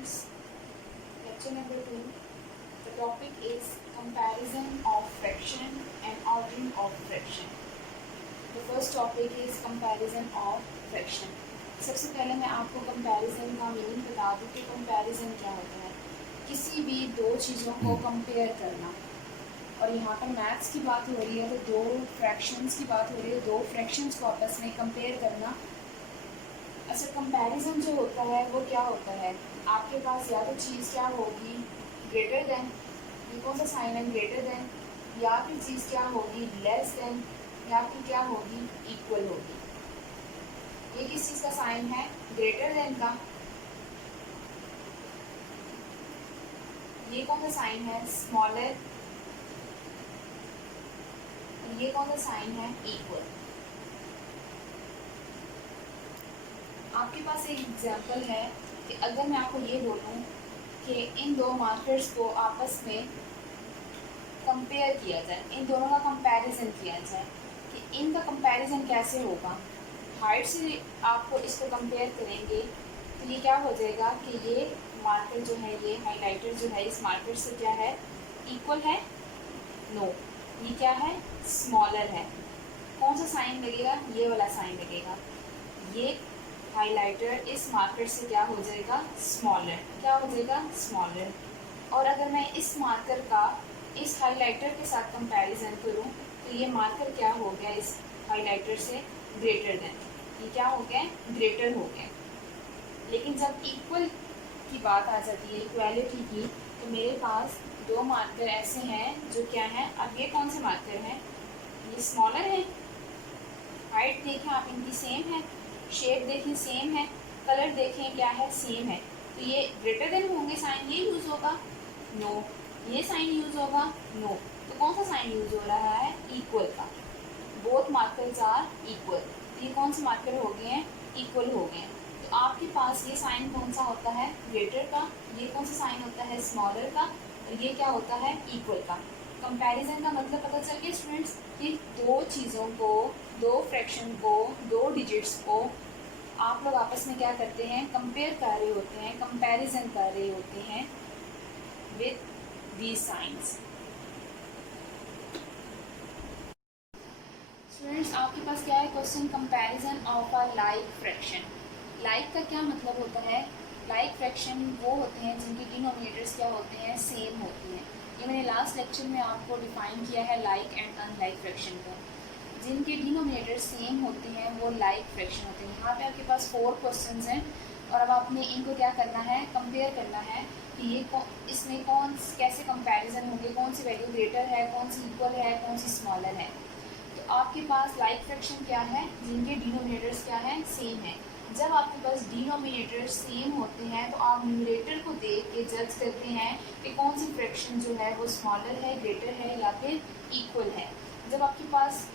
students, lecture number 2. The topic is comparison of fraction and ordering of fraction. The first topic is comparison of fraction. सबसे पहले मैं आपको comparison का meaning बता दूं कि कंपैरिजन क्या होता है। किसी भी दो चीज़ों को कंपेयर करना, और यहाँ पर मैथ्स की बात हो रही है तो दो फ्रैक्शंस की बात हो रही है, दो फ्रैक्शंस को आपस में कंपेयर करना। अच्छा, कंपैरिजन जो होता है वो क्या होता है, आपके पास या तो चीज़ क्या होगी ग्रेटर देन, ये कौन सा साइन है ग्रेटर देन, या फिर चीज़ क्या होगी लेस देन, या फिर क्या होगी इक्वल होगी। ये किस चीज़ का साइन है, ग्रेटर देन का। ये कौन सा साइन है, स्मॉलर। ये कौन सा साइन है, इक्वल। आपके पास एक एग्जांपल है कि अगर मैं आपको ये बोलूँ कि इन दो मार्कर्स को आपस में कंपेयर किया जाए, इन दोनों का कंपैरिजन किया जाए, कि इनका कंपैरिजन कैसे होगा। हाइट से आपको इसको कंपेयर करेंगे तो ये क्या हो जाएगा कि ये मार्कर जो है, ये हाइलाइटर जो है इस मार्कर से क्या है, इक्वल है, नो। ये क्या है, स्मॉलर है। कौन सा साइन लगेगा, ये वाला साइन लगेगा। ये हाइलाइटर इस मार्कर से क्या हो जाएगा, स्मॉलर। क्या हो जाएगा, स्मॉलर। और अगर मैं इस मार्कर का इस हाइलाइटर के साथ कंपैरिजन करूं तो ये मार्कर क्या हो गया, इस हाइलाइटर से ग्रेटर देन। ये क्या हो गया, ग्रेटर हो गया। लेकिन जब इक्वल की बात आ जाती है, इक्वालिटी की, तो मेरे पास दो मार्कर ऐसे हैं जो क्या है, अब ये कौन से मार्कर हैं, ये स्मॉलर है। हाइट देखें आप इनकी सेम है, शेप देखें सेम है, कलर देखें क्या है, सेम है। तो ये ग्रेटर देन होंगे, साइन ये यूज़ होगा, नो। ये साइन यूज़ होगा, नो। तो कौन सा साइन यूज़ हो रहा है, इक्वल का। Both markers are equal. तो ये कौन से मार्कर हो गए हैं, इक्वल हो गए हैं। तो आपके पास ये साइन कौन सा होता है, ग्रेटर का। ये कौन सा साइन होता है, स्मॉलर का। और ये क्या होता है, इक्वल का। कंपैरिजन का मतलब पता चल गया स्टूडेंट्स, कि दो चीज़ों को, दो फ्रैक्शन को, दो डिजिट्स को आप लोग आपस में क्या करते हैं, कंपेयर कर रहे होते हैं, कंपैरिजन कर रहे होते हैं विद these signs। स्टूडेंट्स, आपके पास क्या है question, comparison of a like fraction. Like का क्या मतलब होता है, लाइक फ्रैक्शन वो होते हैं जिनकी डिनोमिनेटर्स क्या होते हैं, सेम होती हैं। ये मैंने लास्ट लेक्चर में आपको डिफाइन किया है लाइक एंड अनलाइक फ्रैक्शन को। जिनके डिनोमिनेटर्स सेम होते हैं वो लाइक फ्रैक्शन होते हैं। यहाँ पे आपके पास 4 क्वेश्चंस हैं और अब आपने इनको क्या करना है, कंपेयर करना है कि ये इसमें कौन कैसे कंपैरिजन होंगे, कौन सी वैल्यू ग्रेटर है, कौन सी इक्वल है, कौन सी स्मॉलर है। तो आपके पास लाइक फ्रैक्शन क्या है, जिनके डिनोमिनेटर्स क्या है, सेम है। जब आपके पास डिनोमिनेटर्स सेम होते हैं तो आप न्यूमरेटर को देख के जज करते हैं कि कौन सी फ्रैक्शन जो है वो स्मॉलर है, ग्रेटर है या फिर इक्वल है। जब आपके पास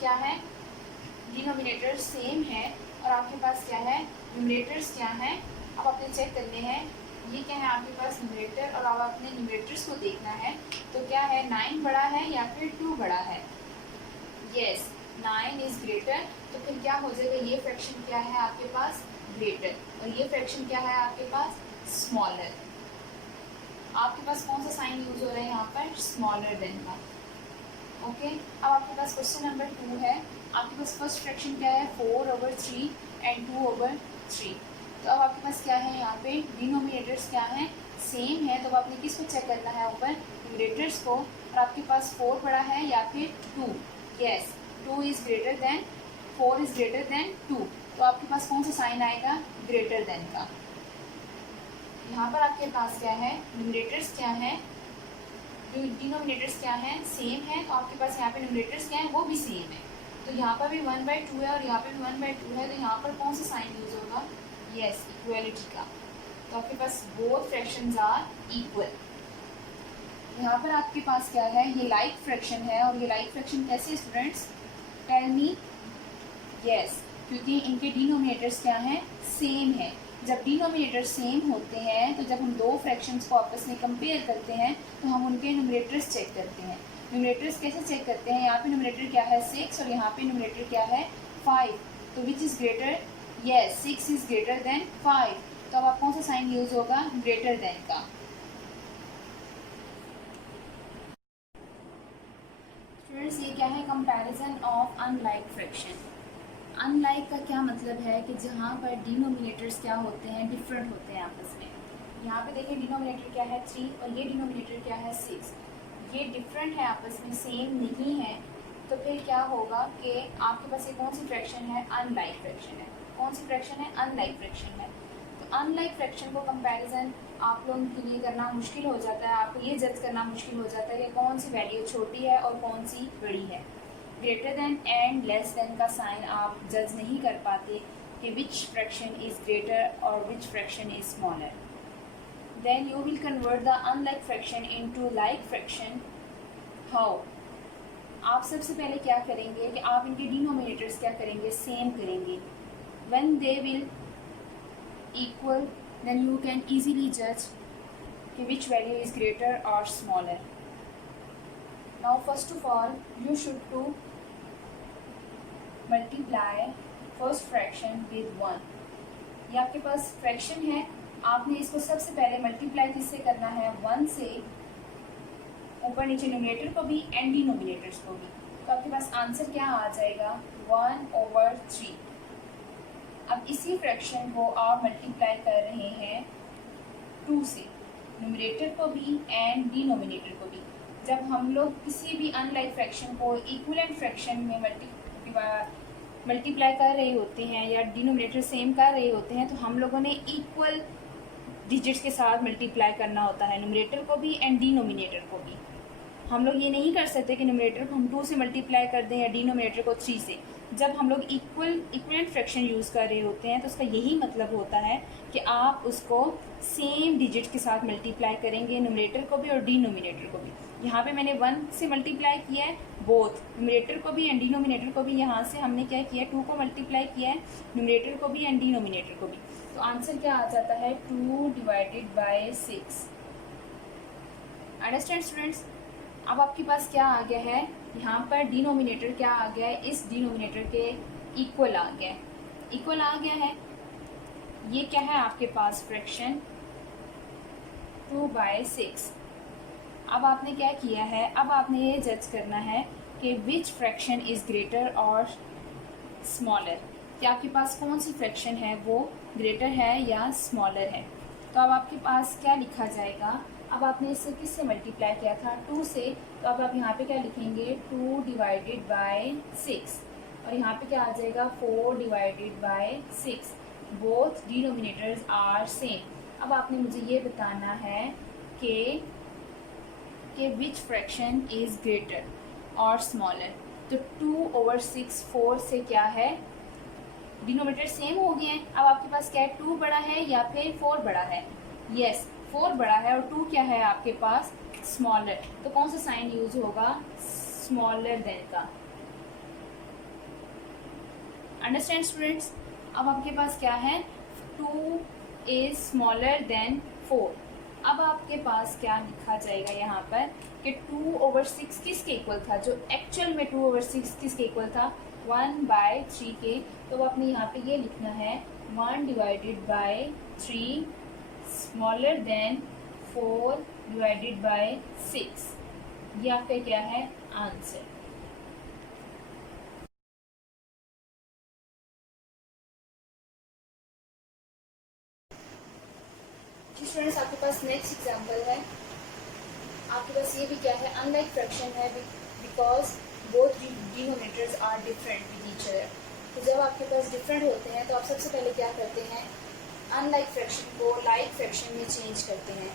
क्या है, डिनोमिनेटर सेम है और आपके पास क्या है, न्यूमरेटर्स क्या हैं, अब आपने चेक करने हैं। ये क्या है आपके पास, न्यूमरेटर, और अब आपने न्यूमरेटर्स को देखना है तो क्या है, 9 बड़ा है या फिर 2 बड़ा है। Yes, 9 is greater. तो फिर क्या हो जाएगा, ये फ्रैक्शन क्या है आपके पास, ग्रेटर, और ये फ्रैक्शन क्या है आपके पास, स्मॉलर। आपके पास कौन सा साइन यूज हो रहा है यहाँ पर, स्मॉलर देन का। ओके, अब आपके पास क्वेश्चन नंबर 2 है। आपके पास फर्स्ट फ्रैक्शन क्या है, 4/3 एंड 2/3। तो अब आपके पास क्या है, यहाँ पे डिनोमिनेटर्स क्या हैं, सेम है। तो अब आपने किसको चेक करना है, ऊपर न्यूमरेटर्स को। और आपके पास 4 बड़ा है या फिर 2। Yes, 2 is greater than 4 is greater than 2। तो आपके पास कौन सा साइन आएगा, ग्रेटर देन का। यहाँ पर आपके पास क्या है, न्यूमरेटर्स क्या है, डिनोमिनेटर्स क्या हैं, सेम है। तो आपके पास यहाँ पे न्यूमरेटर्स क्या है, वो भी सेम है। तो यहाँ पर भी 1/2 है और यहाँ पे भी 1/2 है। तो यहाँ पर कौन सा साइन यूज होगा, यस, इक्वलिटी का। तो आपके पास बोथ फ्रैक्शंस आर इक्वल। यहाँ पर आपके पास क्या है, ये लाइक फ्रैक्शन है। और ये लाइक फ्रैक्शन कैसे स्टूडेंट्स, टेल मी। यस, क्योंकि इनके डिनोमिनेटर्स क्या हैं, सेम है। जब डिनोमिनेटर सेम होते हैं तो जब हम दो फ्रैक्शंस को आपस में कंपेयर करते हैं तो हम उनके न्यूमरेटर्स चेक करते हैं। न्यूमरेटर्स कैसे चेक करते हैं, यहाँ पे न्यूमरेटर क्या है, 6, और यहाँ पे न्यूमरेटर क्या है, 5। तो which is greater, yes, 6 is greater than 5। तो अब आप कौन सा साइन यूज़ होगा, ग्रेटर देन का। स्टूडेंट्स ये क्या है, comparison of unlike fraction. Unlike का क्या मतलब है कि जहाँ पर डिनोमिनेटर्स क्या होते हैं, डिफरेंट होते हैं आपस में। यहाँ पे देखिए डिनोमिनेटर क्या है 3 और ये डिनोमिनेटर क्या है 6, ये डिफरेंट है आपस में, सेम नहीं है। तो फिर क्या होगा कि आपके पास ये कौन सी फ्रैक्शन है, अनलाइक फ्रैक्शन है। कौन सी फ्रैक्शन है, अनलाइक फ्रैक्शन है। तो अनलाइक फ्रैक्शन को कंपैरिजन आप लोगों के लिए करना मुश्किल हो जाता है, आपको ये जज करना मुश्किल हो जाता है कि कौन सी वैल्यू छोटी है और कौन सी बड़ी है। Greater than and less than का साइन आप जज नहीं कर पाते कि विच फ्रैक्शन इज़ ग्रेटर और which fraction is smaller. Then you will convert the unlike fraction into like fraction. How, आप सबसे पहले क्या करेंगे कि आप इनके डिनोमिनेटर्स क्या करेंगे, सेम करेंगे। When they will equal then you can easily जज कि विच वैल्यू इज़ ग्रेटर और smaller. Now first of all you should to multiply first fraction with 1। ये आपके पास फ्रैक्शन है, आपने इसको सबसे पहले मल्टीप्लाई किससे करना है, 1 से, ऊपर नीचे न्यूमरेटर को भी एंड डिनोमिनेटर्स को भी। तो आपके पास आंसर क्या आ जाएगा, 1/3। अब इसी फ्रैक्शन को आप मल्टीप्लाई कर रहे हैं 2 से, न्यूमरेटर को भी एंड डिनोमिनेटर को भी। जब हम लोग किसी भी अनलाइक फ्रैक्शन को इक्विवेलेंट फ्रैक्शन में मल्टीप्लाई कर रहे होते हैं या डिनोमिनेटर सेम कर रहे होते हैं, तो हम लोगों ने इक्वल डिजिट्स के साथ मल्टीप्लाई करना होता है, न्यूमरेटर को भी एंड डिनोमिनेटर को भी। हम लोग ये नहीं कर सकते कि न्यूमरेटर को हम 2 से मल्टीप्लाई कर दें या डिनोमिनेटर को 3 से। जब हम लोग इक्विवेलेंट फ्रैक्शन यूज़ कर रहे होते हैं तो उसका यही मतलब होता है कि आप उसको सेम डिजिट के साथ मल्टीप्लाई करेंगे, न्यूमरेटर को भी और डिनोमिनेटर को भी। यहाँ पे मैंने 1 से मल्टीप्लाई किया है, बोथ न्यूमरेटर को भी एंड डिनोमिनेटर को भी। यहाँ से हमने क्या किया है, 2 को मल्टीप्लाई किया है, न्यूमरेटर को भी एंड डिनोमिनेटर को भी। तो आंसर क्या आ जाता है, 2/6। Understand students. अब आपके पास क्या आ गया है, यहाँ पर डिनोमिनेटर क्या आ गया है, इस डिनोमिनेटर के इक्वल आ गया है, इक्वल आ गया है। ये क्या है आपके पास फ्रैक्शन 2/6। अब आपने क्या किया है, अब आपने ये जज करना है कि विच फ्रैक्शन इज़ ग्रेटर और स्मॉलर, कि आपके पास कौन सी फ्रैक्शन है वो ग्रेटर है या स्मॉलर है। तो अब आपके पास क्या लिखा जाएगा, अब आपने इससे किससे मल्टीप्लाई किया था, 2 से, तो अब आप यहाँ पे क्या लिखेंगे, 2/6 और यहाँ पे क्या आ जाएगा, 4/6। Both denominators are same. अब आपने मुझे ये बताना है कि विच फ्रैक्शन इज़ ग्रेटर और स्मॉलर। तो 2/6 4 से क्या है, डिनोमिनेटर सेम हो गए हैं। अब आपके पास क्या है, 2 बड़ा है या फिर 4 बड़ा है, यस 4 बड़ा है और 2 क्या है आपके पास, स्मॉलर। तो कौन सा साइन यूज होगा, स्मॉलर देन का। Understand students. अब आपके पास क्या है, 2 इज स्मॉलर देन 4। अब आपके पास क्या लिखा जाएगा यहाँ पर कि 2/6 किसके इक्वल था, जो एक्चुअल में 2/6 किसके इक्वल था, 1/3 के। तो आपने यहाँ पे ये लिखना है 1/3 स्मॉलर देन 4/6। ये आपका क्या है, आंसर। स्टूडेंट्स आपके पास नेक्स्ट एग्जांपल है, आपके पास ये भी क्या है, अनलाइक फ्रैक्शन है, because both denominators are different with each other. तो जब आपके पास डिफरेंट होते हैं तो आप सबसे पहले क्या करते हैं, अनलाइक फ्रैक्शन को लाइक फ्रैक्शन में चेंज करते हैं।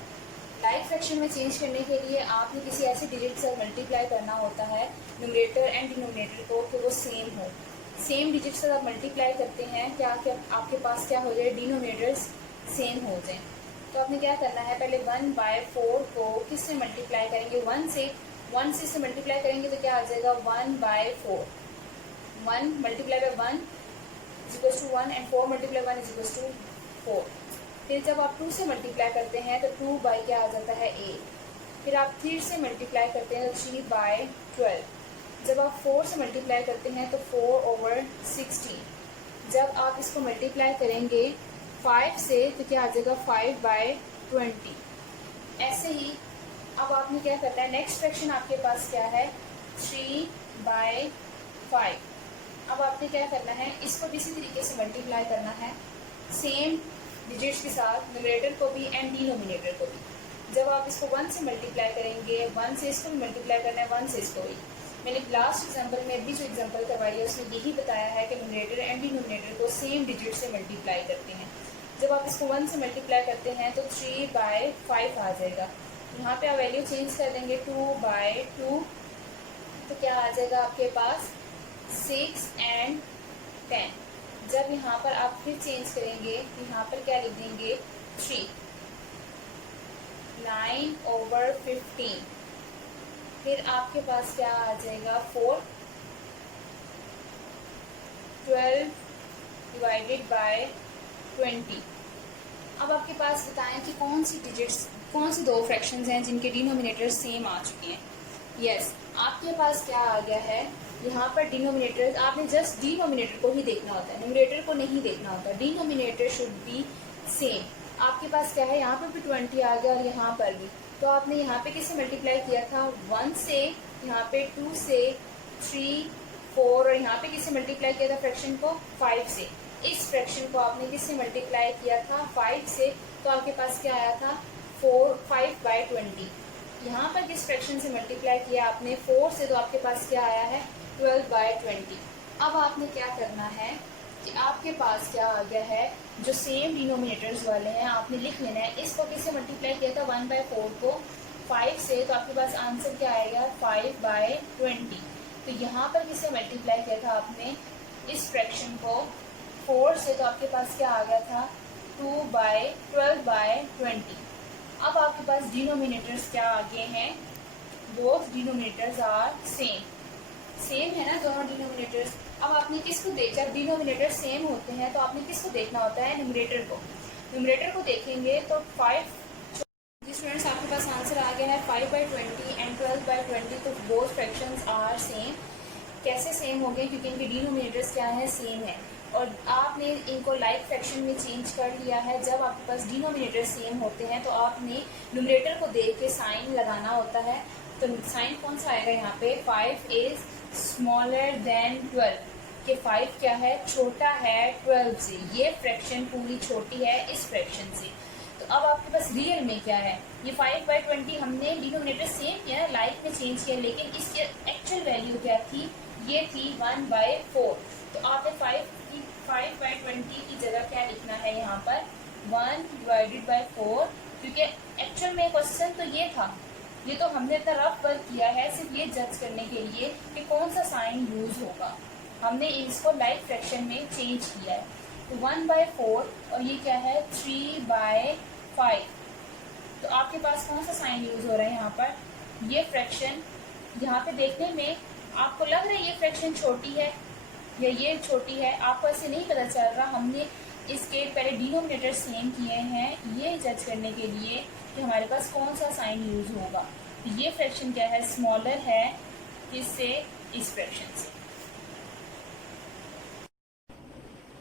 लाइक फ्रैक्शन में चेंज करने के लिए आपने किसी ऐसे डिजिट से मल्टीप्लाई करना होता है न्यूमरेटर एंड डिनोमिनेटर को कि वो सेम हो। सेम डिजिट से आप मल्टीप्लाई करते हैं क्या आपके पास क्या हो जाए, डिनोमिनेटर्स सेम हो जाए। तो आपने क्या करना है, पहले 1/4 को किससे मल्टीप्लाई करेंगे, 1 से इसे मल्टीप्लाई करेंगे तो क्या आ जाएगा, 1/4। 1 multiply by 1 is equals to 1 and 4 multiply 1 is equals to 4। फिर जब आप 2 से मल्टीप्लाई करते हैं तो 2 बाई क्या आ जाता है 8। फिर आप 3 से मल्टीप्लाई करते हैं तो 3/12। जब आप 4 से मल्टीप्लाई करते हैं तो 4/16। जब आप इसको मल्टीप्लाई करेंगे 5 से तो क्या आ जाएगा 5/20। ऐसे ही अब आपने क्या करना है, नेक्स्ट फ्रैक्शन आपके पास क्या है 3/5। अब आपने क्या करना है, इसको भी इसी तरीके से मल्टीप्लाई करना है सेम डिजिट्स के साथ, न्यूमरेटर को भी एंड डिनोमिनेटर को भी। जब आप इसको 1 से मल्टीप्लाई करेंगे, 1 से इसको भी मल्टीप्लाई करना है, 1 से इसको भी। मैंने लास्ट एग्जांपल में भी जो एग्जांपल करवाई है उसमें यही बताया है कि न्यूमरेटर एंड डिनोमिनेटर को सेम डिजिट से मल्टीप्लाई करते हैं। जब आप इसको 1 से मल्टीप्लाई करते हैं तो 3/5 आ जाएगा। यहाँ पे आप वैल्यू चेंज कर देंगे 2/2, तो क्या आ जाएगा आपके पास 6 and 10। जब यहाँ पर आप फिर चेंज करेंगे तो यहाँ पर क्या लिख देंगे 3, 9/15। फिर आपके पास क्या आ जाएगा 4, 12/20। अब आपके पास बताएं कि कौन सी डिजिट्स, कौन सी दो फ्रैक्शंस हैं जिनके डिनोमिनेटर सेम आ चुके हैं। यस, आपके पास क्या आ गया है, यहाँ पर डिनोमिनेटर, आपने जस्ट डिनोमिनेटर को ही देखना होता है, न्यूमरेटर को नहीं देखना होता। Denominator should be same. आपके पास क्या है, यहाँ पर भी 20 आ गया और यहाँ पर भी, तो आपने यहाँ पे किससे मल्टीप्लाई किया था 1 से, यहाँ पे 2 से, 3, 4 और यहाँ पे किससे मल्टीप्लाई किया था फ्रैक्शन को 5 से। इस फ्रैक्शन को आपने किससे मल्टीप्लाई किया था 5 से, तो आपके पास क्या आया था 5/20। यहाँ पर किस फ्रैक्शन से मल्टीप्लाई किया आपने 4 से, तो आपके पास क्या आया है 12/20। अब आपने क्या करना है कि आपके पास क्या आ गया है, जो सेम डिनोमिनेटर्स वाले हैं आपने लिख लेना है। इसको किससे मल्टीप्लाई किया था 1/4 को 5 से, तो आपके पास आंसर क्या आएगा 5/20। तो यहाँ पर किससे मल्टीप्लाई किया था आपने इस फ्रैक्शन को 4 से, तो आपके पास क्या आ गया था 12/20। अब आपके पास डिनोमिनेटर्स क्या आगे हैं, both denominators are same. Same है ना दोनों डिनोमिनेटर्स। अब आपने किसको जब डिनोमिनेटर सेम होते हैं तो आपने किसको देखना होता है न्यूमरेटर को। न्यूमरेटर को देखेंगे तो 5, स्टूडेंट्स आपके पास आंसर आ गया है 5/20 एंड 12/20। तो बोथ फ्रैक्शंस आर सेम। कैसे सेम हो गए, क्योंकि इनके डिनोमिनेटर्स क्या है सेम है, और आपने इनको लाइक फ्रैक्शन में चेंज कर लिया है। जब आपके पास डिनोमिनेटर सेम होते हैं तो आपने न्यूमरेटर को देख के साइन लगाना होता है। तो साइन कौन सा आएगा यहाँ पे 5 इज स्मॉलर देन 12, कि 5 क्या है छोटा है 12 से। ये फ्रैक्शन पूरी छोटी है इस फ्रैक्शन से। तो अब आपके पास रियल में क्या है, ये 5/20 हमने डिनोमिनेटर सेम किया लाइक में चेंज किया, लेकिन इसकी एक्चुअल वैल्यू क्या थी, ये थी 1/4। तो आपने 5/20 की जगह क्या लिखना है यहाँ पर 1/4, क्योंकि एक्चुअल में क्वेश्चन तो ये था, ये तो हमने इतना रफ वर्क किया है सिर्फ ये जज करने के लिए कि कौन सा साइन यूज होगा। हमने इसको लाइक फ्रैक्शन में चेंज किया है। तो 1/4 और ये क्या है 3/5। तो आपके पास कौन सा साइन यूज हो रहा है यहाँ पर, ये फ्रैक्शन यहाँ पे देखने में आपको लग रहा है ये फ्रैक्शन छोटी है या ये छोटी है, आपको ऐसे नहीं पता चल रहा। हमने इसके पहले डिनोमिनेटर सेम किए हैं ये जज करने के लिए कि हमारे पास कौन सा साइन यूज होगा। तो ये फ्रैक्शन क्या है स्मॉलर है किससे, इस फ्रैक्शन से।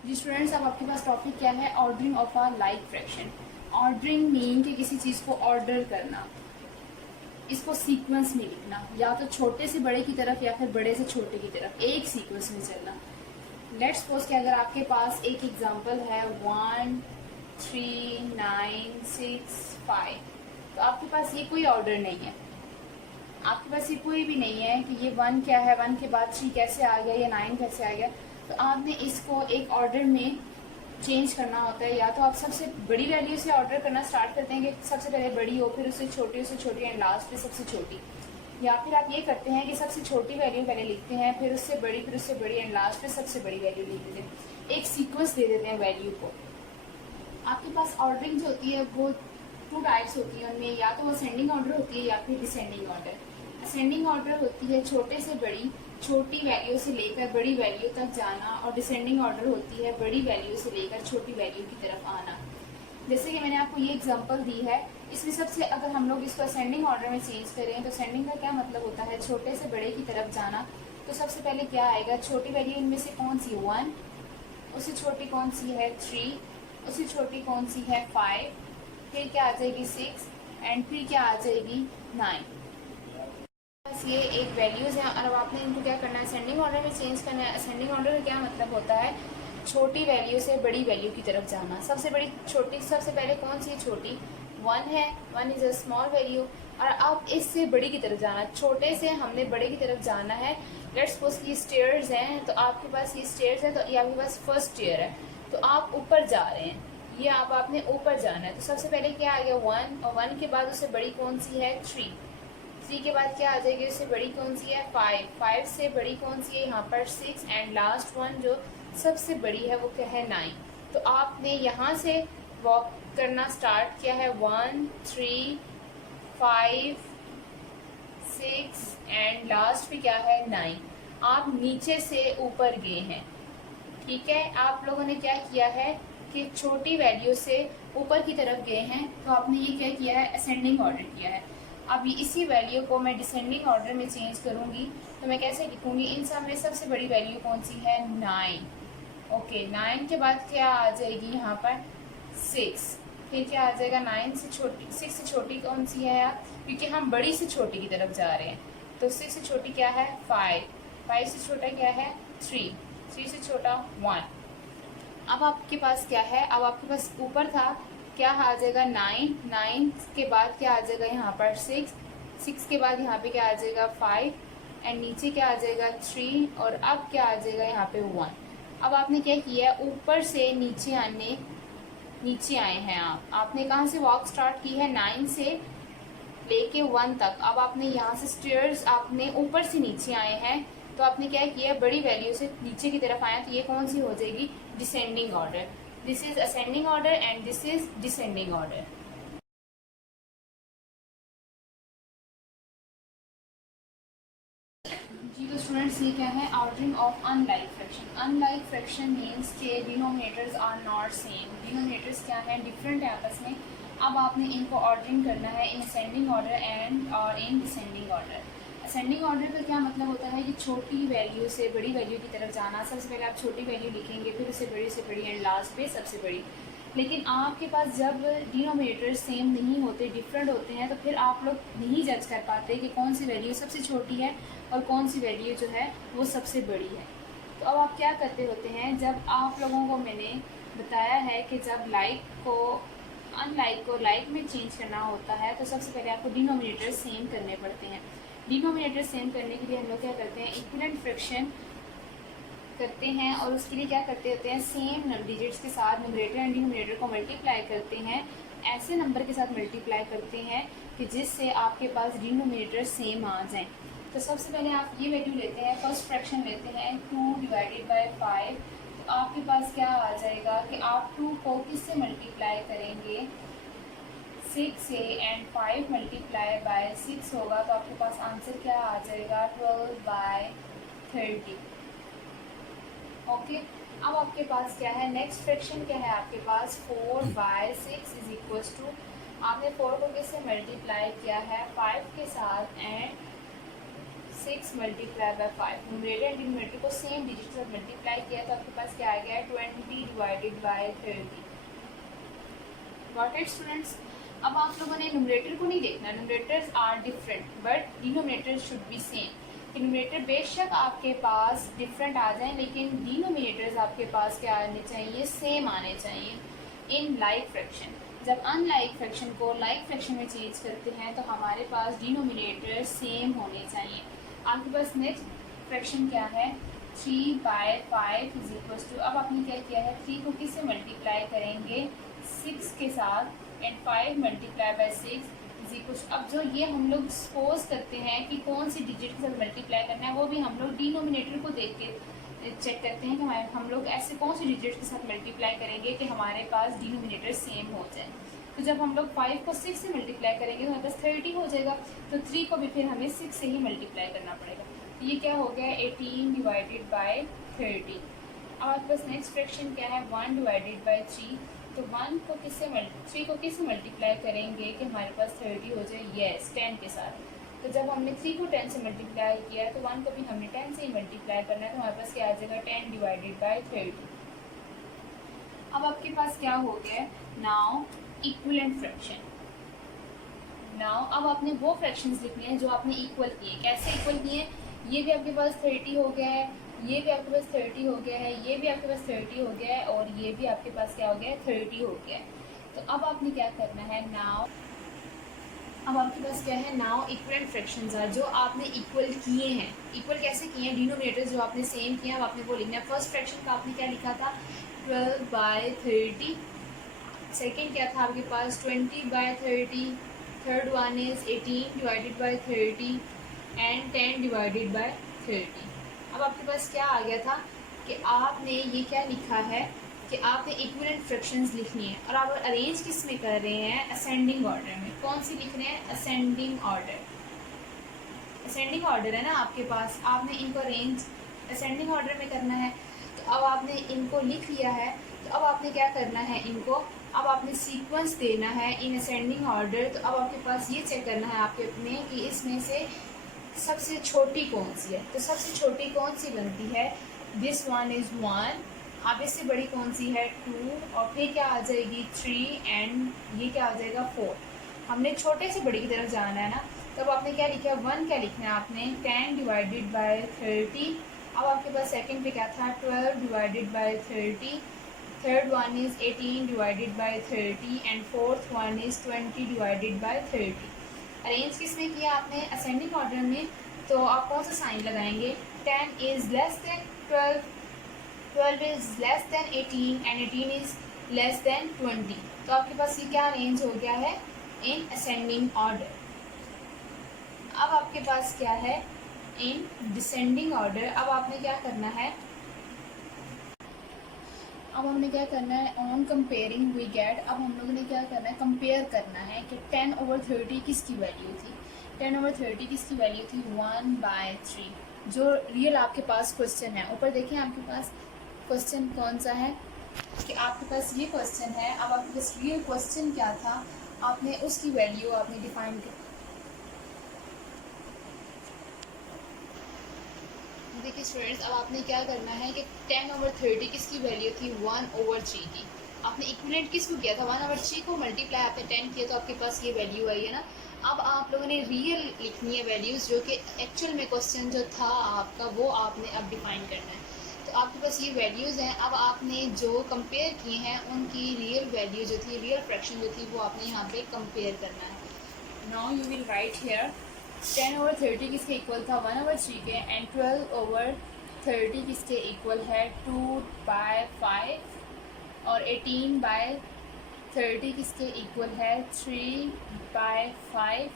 जी स्टूडेंट्स, अब आपके पास टॉपिक क्या है ordering of a like fraction. Ordering mean कि किसी चीज़ को ऑर्डर करना, इसको सीक्वेंस में लिखना, या तो छोटे से बड़े की तरफ या फिर बड़े से छोटे की तरफ, एक सीक्वेंस में चलना। लेट्स सपोज कि अगर आपके पास एक एग्जांपल है 1 3 9 6 5, तो आपके पास ये कोई ऑर्डर नहीं है, आपके पास ये कोई भी नहीं है कि ये 1 क्या है, 1 के बाद 3 कैसे आ गया या 9 कैसे आ गया। तो आपने इसको एक ऑर्डर में चेंज करना होता है। या तो आप सबसे बड़ी वैल्यू से ऑर्डर करना स्टार्ट करते हैं कि सबसे पहले बड़ी हो, फिर उससे छोटी एंड लास्ट पे सबसे छोटी। या फिर आप ये करते हैं कि सबसे छोटी वैल्यू पहले लिखते हैं, फिर उससे बड़ी एंड लास्ट पे सबसे बड़ी वैल्यू लिख देते हैं, एक सीक्वेंस दे देते हैं वैल्यू को। आपके पास ऑर्डरिंग जो होती है वो 2 टाइप्स होती है, उनमें या तो वो असेंडिंग ऑर्डर होती है या फिर डिसेंडिंग ऑर्डर। असेंडिंग ऑर्डर होती है छोटे से बड़ी, छोटी वैल्यू से लेकर बड़ी वैल्यू तक जाना, और डिसेंडिंग ऑर्डर होती है बड़ी वैल्यू से लेकर छोटी वैल्यू की तरफ आना। जैसे कि मैंने आपको ये एग्जांपल दी है, इसमें सबसे अगर हम लोग इसको असेंडिंग ऑर्डर में चेंज करें तो असेंडिंग का क्या मतलब होता है छोटे से बड़े की तरफ जाना। तो सबसे पहले क्या आएगा, छोटी वैल्यू इनमें से कौन सी 1, उससे छोटी कौन सी है 3, उससे छोटी कौन सी है 5, फिर क्या आ जाएगी 6 एंड फिर क्या आ जाएगी 9। बस ये एक वैल्यूज़ हैं और अब आपने इनको क्या करना है, असेंडिंग ऑर्डर में चेंज करना है। असेंडिंग ऑर्डर का क्या मतलब होता है, छोटी वैल्यू से बड़ी वैल्यू की तरफ जाना। सबसे बड़ी छोटी, सबसे पहले कौन सी छोटी 1 है, 1 इज़ अ स्मॉल वैल्यू, और अब इससे बड़ी की तरफ जाना, छोटे से हमने बड़े की तरफ जाना है। लेट्स सपोज कि स्टेयर्स हैं, तो आपके पास ये स्टेयर्स है, तो ये आपके पास फर्स्ट स्टेयर है, तो आप ऊपर जा रहे हैं, ये आपने ऊपर जाना है। तो सबसे पहले क्या आ गया 1, और 1 के बाद उससे बड़ी कौन सी है 3, 3 के बाद क्या आ जाएगी उससे बड़ी कौन सी है 5, 5 से बड़ी कौन सी है यहाँ पर 6, एंड लास्ट वन जो सबसे बड़ी है वो क्या है 9। तो आपने यहाँ से वॉक करना स्टार्ट किया है 1, 3, 5, 6 एंड लास्ट पे क्या है 9। आप नीचे से ऊपर गए हैं, ठीक है। आप लोगों ने क्या किया है कि छोटी वैल्यू से ऊपर की तरफ गए हैं, तो आपने ये क्या किया है, असेंडिंग ऑर्डर किया है। अब इसी वैल्यू को मैं डिसेंडिंग ऑर्डर में चेंज करूँगी, तो मैं कैसे लिखूँगी, इन सब में सबसे बड़ी वैल्यू कौन सी है 9। ओके, 9 के बाद क्या आ जाएगी यहाँ पर 6, फिर क्या आ जाएगा 9 से छोटी, 6 से छोटी कौन सी है यार, क्योंकि हम बड़ी से छोटी की तरफ जा रहे हैं, तो 6 से छोटी क्या है 5, 5 से छोटा क्या है 3, 3 से छोटा 1। अब आपके पास क्या है, अब आपके पास ऊपर था क्या आ जाएगा 9, 9 के बाद क्या आ जाएगा यहाँ पर 6, 6 के बाद यहाँ पे क्या आ जाएगा 5 एंड नीचे क्या आ जाएगा 3, और अब क्या आ जाएगा यहाँ पे 1। अब आपने क्या किया है, ऊपर से नीचे आए हैं आपने कहाँ से वॉक स्टार्ट की है 9 से लेके 1 तक। अब आपने यहाँ से स्टेयर्स आपने ऊपर से नीचे आए हैं, तो आपने क्या किया, बड़ी वैल्यू से नीचे की तरफ आया, तो ये कौन सी हो जाएगी descending order. This is ascending order and this is descending order. जी तो स्टूडेंट्स ये क्या है, ordering of unlike fraction. Unlike fraction means के denominators are not same, denominators क्या है डिफरेंट है आपस में। अब आपने इनको ऑर्डरिंग करना है इन असेंडिंग ऑर्डर एंड और in descending order. Ascending order का क्या मतलब होता है कि छोटी वैल्यू से बड़ी वैल्यू की तरफ जाना। सबसे पहले आप छोटी वैल्यू लिखेंगे, फिर उससे बड़ी एंड लास्ट पे सबसे बड़ी। लेकिन आपके पास जब डिनोमिनेटर सेम नहीं होते, डिफरेंट होते हैं, तो फिर आप लोग नहीं जज कर पाते कि कौन सी वैल्यू सबसे छोटी है और कौन सी वैल्यू जो है वो सबसे बड़ी है। तो अब आप क्या करते होते हैं, जब आप लोगों को मैंने बताया है कि जब लाइक को अनलाइक को लाइक में चेंज करना होता है, तो सबसे पहले आपको डिनोमिनेटर सेम करने पड़ते हैं। डिनोमिनेटर सेम करने के लिए हम लोग क्या करते हैं, इक्विवेलेंट फ्रैक्शन करते हैं, और उसके लिए क्या करते होते हैं, सेम डिजिट्स के साथ न्यूमरेटर एंड डिनोमिनेटर को मल्टीप्लाई करते हैं, ऐसे नंबर के साथ मल्टीप्लाई करते हैं कि जिससे आपके पास डिनोमिनेटर सेम आ जाए। तो सबसे पहले आप ये वैल्यू लेते हैं, फर्स्ट फ्रैक्शन लेते हैं 2 डिवाइडेड बाय 5। तो आपके पास क्या आ जाएगा कि आप 2 को किससे मल्टीप्लाई करेंगे 6 से, एंड 5 मल्टीप्लाई बाय 6 होगा, तो आपके पास आंसर क्या आ जाएगा 12 बाय 30। ओके, अब आपके पास क्या है, नेक्स्ट फ्रैक्शन क्या है आपके पास 4 बाय 6 इज इक्वल टू, आपने 4 को किससे मल्टीप्लाई किया है 5 के साथ, and 6 multiply by 5, numerator and denominator को सेम डिजिट के साथ मल्टीप्लाई किया, तो आपके पास क्या आ गया 20 divided by 30। Got it students. अब आप लोगों ने न्यूमरेटर को नहीं देखना, numerators are different but denominator should be same. Denominator बेशक आपके पास डिफरेंट आ जाएं, लेकिन डिनोमिनेटर्स आपके पास क्या आने चाहिए, सेम आने चाहिए इन लाइक फ्रैक्शन। जब अनलाइक फ्रैक्शन को लाइक फ्रैक्शन में चेंज करते हैं, तो हमारे पास डिनोमिनेटर सेम होने चाहिए। आपके पास नेक्स्ट फ्रैक्शन क्या है 3 बाय 5 इज इक्वल टू, अब आपने क्या किया है 3 को किससे मल्टीप्लाई करेंगे 6 के साथ, and 5 multiply by 6 is equal. अब जो ये हम लोग सपोज करते हैं कि कौन सी डिजिट के साथ मल्टीप्लाई करना है, वो भी हम लोग डिनोमिनेटर को देख के चेक करते हैं कि हम लोग ऐसे कौन सी डिजिट के साथ मल्टीप्लाई करेंगे कि हमारे पास डिनोमिनेटर सेम हो जाए। तो जब हम लोग 5 को 6 से मल्टीप्लाई करेंगे तो हमारे पास 30 हो जाएगा, तो 3 को भी फिर हमें 6 से ही मल्टीप्लाई करना पड़ेगा। तो ये क्या हो गया 18 डिवाइडेड बाय 30। अब आपके पास नेक्स्ट फ्रैक्शन क्या है 1 डिवाइडेड बाय 3। तो 3 को किससे मल्टीप्लाई करेंगे कि हमारे पास 30 हो जाए, यस 10 के साथ। तो जब हमने 3 को 10 से मल्टीप्लाई किया, तो 1 को भी हमने 10 से ही मल्टीप्लाई करना है, तो हमारे पास क्या आ जाएगा 10 डिवाइडेड बाय 30। अब आपके पास क्या हो गया, नाउ इक्विवेलेंट फ्रैक्शन। नाउ अब आपने वो फ्रैक्शंस लिखने हैं जो आपने इक्वल किए। कैसे इक्वल किए? ये भी आपके पास 30 हो गया है, ये भी आपके पास 30 हो गया है, ये भी आपके पास 30 हो गया है, और ये भी आपके पास क्या हो गया है, 30 हो गया है। तो अब आपने क्या करना है, नाउ अब आपके पास क्या है, नाउ इक्वलेंट फ्रैक्शंस आर, जो आपने इक्वल किए हैं। इक्वल कैसे किए हैं? डिनोमिनेटर्स जो आपने सेम किए हैं, अब आपने वो लिखना है। फर्स्ट फ्रैक्शन का आपने क्या लिखा था, 12/30। सेकेंड क्या था आपके पास, 20/30। Third one is 18/30 and 10/30। अब आपके पास क्या आ गया था कि आपने ये क्या लिखा है कि आपने इक्विवेलेंट फ्रैक्शंस लिखनी है, और आप अरेंज किस में कर रहे हैं, असेंडिंग ऑर्डर में। कौन सी लिख रहे हैं, असेंडिंग ऑर्डर। असेंडिंग ऑर्डर है ना आपके पास, आपने इनको अरेंज असेंडिंग ऑर्डर में करना है। तो अब आपने इनको लिख लिया है, तो अब आपने क्या करना है, इनको अब आपने सीक्वेंस देना है इन असेंडिंग ऑर्डर। तो अब आपके पास ये चेक करना है आपके अपने कि इसमें से सबसे छोटी कौन सी है। तो सबसे छोटी कौन सी बनती है, दिस वन इज़ 1। अब इससे बड़ी कौन सी है, 2, और फिर क्या आ जाएगी 3, एंड ये क्या आ जाएगा 4। हमने छोटे से बड़ी की तरफ जाना है ना। तब आपने क्या लिखा है, 1 क्या लिखना है आपने, 10/30। अब आपके पास सेकंड पे क्या था, 12/30। Third one is 18/30 and fourth one is 20/30। Arrange किस में किया आपने, असेंडिंग ऑर्डर में। तो आप कौन सा साइन लगाएंगे, 10 is less than 12, 12 is less than 18 and 18 is less than 20। तो आपके पास ये क्या अरेंज हो गया है, इन असेंडिंग ऑर्डर। अब आपके पास क्या है, इन डिसेंडिंग ऑर्डर। अब आपने क्या करना है, अब हमने क्या करना है, ऑन कंपेयरिंग वी गेट। अब हम लोगों ने क्या करना है, कंपेयर करना है कि 10/30 किसकी वैल्यू थी। 10/30 किसकी वैल्यू थी, 1/3। जो रियल आपके पास क्वेश्चन है, ऊपर देखें आपके पास क्वेश्चन कौन सा है, कि आपके पास ये क्वेश्चन है। अब आपके पास रियल क्वेश्चन क्या था, आपने उसकी वैल्यू आपने डिफाइन की। देखिए स्टूडेंट्स, अब आपने क्या करना है कि 10/30 किसकी वैल्यू थी, 1/3 की। आपने इक्विवेलेंट किसको किया था, 1/3 को मल्टीप्लाई आपने 10 किया, तो आपके पास ये वैल्यू आई है ना। अब आप लोगों ने रियल लिखनी है वैल्यूज़, जो कि एक्चुअल में क्वेश्चन जो था आपका वो आपने अब डिफाइन करना है। तो आपके पास ये वैल्यूज़ हैं। अब आपने जो कंपेयर किए हैं उनकी रियल वैल्यू जो थी, रियल फ्रैक्शन जो थी, वो आपने यहाँ पे कंपेयर करना है। Now you will write here 10/30 किसके इक्वल था, 1/3 के, एंड 12/30 किसके इक्वल है, 2/5, और 18/30 किसके इक्वल है, 3/5,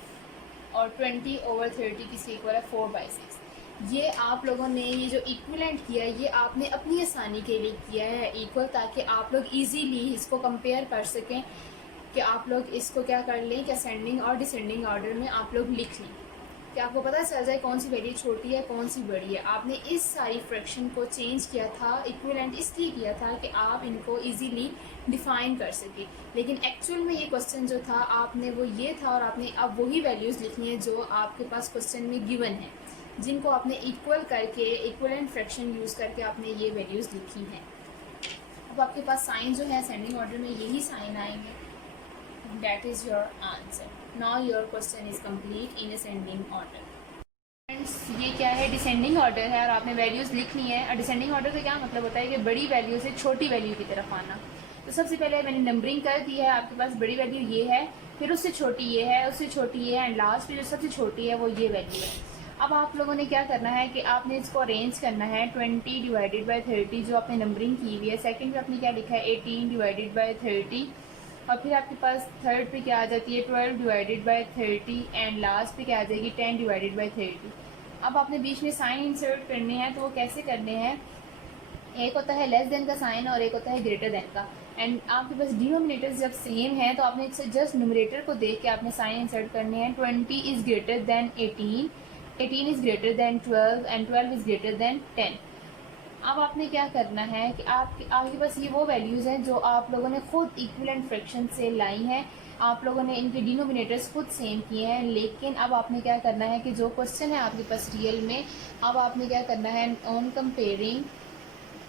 और 20/30 किसके इक्वल है, 4/6। ये आप लोगों ने ये जो इक्विवेलेंट किया है, ये आपने अपनी आसानी के लिए किया है इक्वल, ताकि आप लोग इजीली इसको कंपेयर कर सकें, कि आप लोग इसको क्या कर लें कि असेंडिंग और डिसेंडिंग ऑर्डर में आप लोग लिख लें, कि आपको पता चल जाए कौन सी वैल्यू छोटी है कौन सी बड़ी है। आपने इस सारी फ्रैक्शन को चेंज किया था, इक्विवेलेंट इसलिए किया था कि आप इनको इजीली डिफाइन कर सके। लेकिन एक्चुअल में ये क्वेश्चन जो था आपने वो ये था, और आपने अब वही वैल्यूज़ लिखनी है जो आपके पास क्वेश्चन में गिवन है, जिनको आपने इक्वल करके इक्विवेलेंट फ्रैक्शन यूज़ करके आपने ये वैल्यूज़ लिखी हैं। अब आपके पास साइन जो है असेंडिंग ऑर्डर में यही साइन आएंगे। That is your answer. Now your question is complete in ascending order. Friends, ये क्या है, डिसेंडिंग ऑर्डर है, और आपने वैल्यूज़ लिखनी है। और डिसेंडिंग ऑर्डर का क्या मतलब होता है कि बड़ी वैल्यू से छोटी वैल्यू की तरफ आना। तो सबसे पहले मैंने नंबरिंग कर दी है, आपके पास बड़ी वैल्यू ये है, फिर उससे छोटी ये है, उससे छोटी ये है, एंड लास्ट में जो सबसे छोटी है वो ये वैल्यू है। अब आप लोगों ने क्या करना है कि आपने इसको अरेंज करना है 20/30 जो आपने नंबरिंग की हुई है। सेकेंड पे आपने क्या लिखा है, 18/30, और फिर आपके पास थर्ड पे क्या आ जाती है, 12/30, एंड लास्ट पे क्या आ जाएगी, 10/30। अब आपने बीच में साइन इंसर्ट करने हैं, तो वो कैसे करने हैं, एक होता है लेस देन का साइन और एक होता है ग्रेटर देन का। एंड आपके पास डिनोमिनेटर्स जब सेम है तो आपने इससे जस्ट न्यूमरेटर को देख के आपने साइन इंसर्ट करने हैं। 20 is greater than 18, 18 is greater than 12, and 12 is greater than 10। अब आपने क्या करना है कि आपके पास ये वो वैल्यूज़ हैं जो आप लोगों ने खुद इक्विवेलेंट फ्रैक्शन से लाई हैं। आप लोगों ने इनके डिनोमिनेटर्स खुद सेम किए हैं, लेकिन अब आपने क्या करना है कि जो क्वेश्चन है आपके पास रियल में, अब आपने क्या करना है, ऑन कंपेयरिंग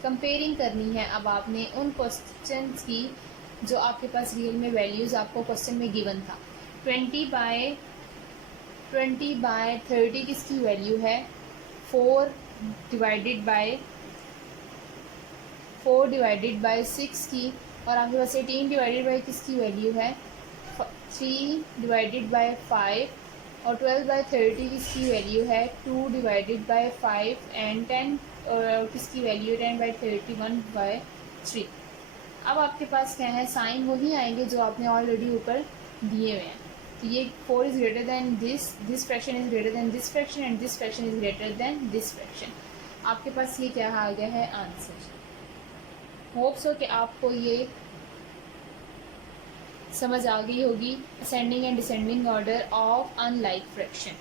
कंपेयरिंग करनी है अब आपने उन क्वेश्चंस की जो आपके पास रियल में वैल्यूज़ आपको क्वेश्चन में गिवन था। 20/30 किसकी वैल्यू है? 4/6 की। और आपके पास 18/, किसकी वैल्यू है? 3/5। और 12/30 किसकी वैल्यू है? 2/5। एंड 10 और किसकी वैल्यू 10/30 1/3। अब आपके पास क्या है, साइन वही आएंगे जो आपने ऑलरेडी ऊपर दिए हुए हैं। तो ये 4 is greater than this fraction is greater than this fraction and this fraction is greater than this fraction. आपके पास ये क्या आ गया है आंसर। होप्स हो कि आपको ये समझ आ गई होगी ascending and descending order of unlike fraction.